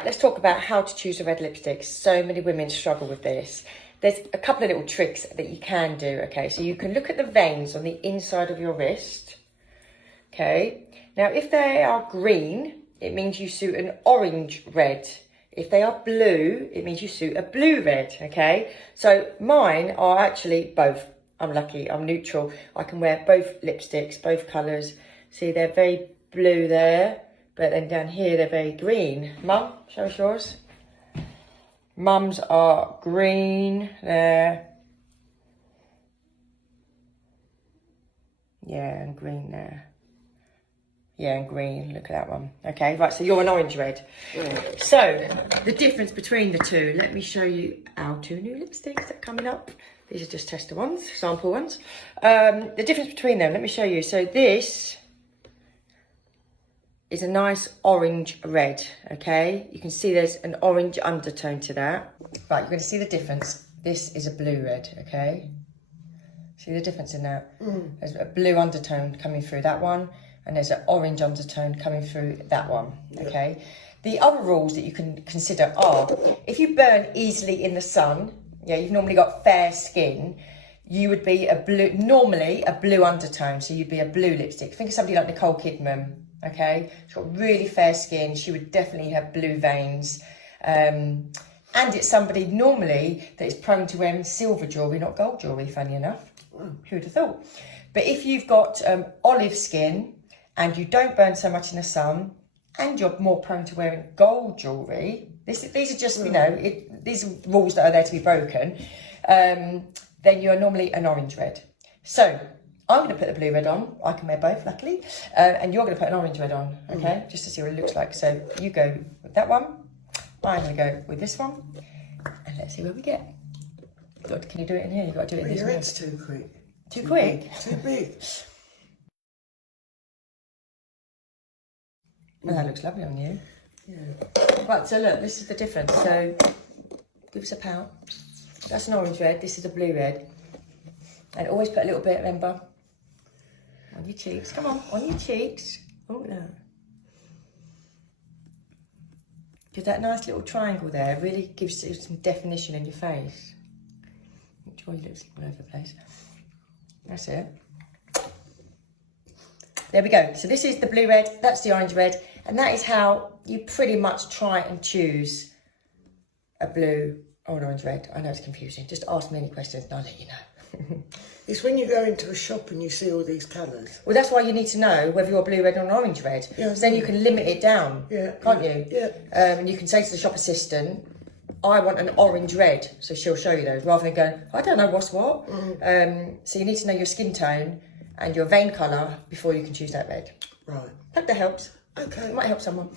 Right, let's talk about how to choose a red lipstick. So many women struggle with this. There's a couple of little tricks that you can do, okay? So you can look at the veins on the inside of your wrist, okay? Now, if they are green, it means you suit an orange red. If they are blue, it means you suit a blue red, okay? So mine are actually both. I'm lucky, I'm neutral. I can wear both lipsticks, both colours. See, they're very blue there, but then down here, they're very green. Mum, show us yours. Mum's are green there. Yeah, and green there. Yeah, and green, look at that one. Okay, right, so you're an orange red. Right. So, the difference between the two, let me show you our two new lipsticks that are coming up. These are just tester ones, sample ones. The difference between them, let me show you. So this is a nice orange red, okay? You can see there's an orange undertone to that. Right, you're going to see the difference. This is a blue red, okay? See the difference in that? There's a blue undertone coming through that one, and there's an orange undertone coming through that one, okay? The other rules that you can consider are, if you burn easily in the sun, yeah, you've normally got fair skin, you would be normally a blue undertone, so you'd be a blue lipstick. Think of somebody like Nicole Kidman, okay? She's got really fair skin, she would definitely have blue veins. And it's somebody normally that is prone to wearing silver jewellery, not gold jewellery, funny enough. Who would have thought? But if you've got olive skin and you don't burn so much in the sun and you're more prone to wearing gold jewellery, these are just, you know, these are rules that are there to be broken, then you're normally an orange red. So I'm going to put the blue red on. I can wear both, luckily. And you're going to put an orange red on, okay? Just to see what it looks like. So you go with that one. I'm going to go with this one. And let's see where we get. God, can you do it in here? You've got to do it in this room. It's too quick. Too quick? Too big. Well, that looks lovely on you. Yeah. Right, so look, this is the difference. So give us a pout. That's an orange red. This is a blue red. And always put a little bit, remember, on your cheeks. Come on, on your cheeks. Oh, no. Because that nice little triangle there really gives you some definition in your face. Enjoy your lipstick all over the place. That's it. There we go. So this is the blue red, that's the orange red, and that is how you pretty much try and choose a blue or an orange red. I know it's confusing. Just ask me any questions and I'll let you know. It's when you go into a shop and you see all these colours. Well, that's why you need to know whether you're blue red or an orange red. Yeah, because then you can limit it down, can't you? Yeah. And you can say to the shop assistant, I want an orange red, so she'll show you those, rather than going, I don't know what's what. So you need to know your skin tone and your vein colour before you can choose that red. Right. Hope that helps. Okay. It might help someone.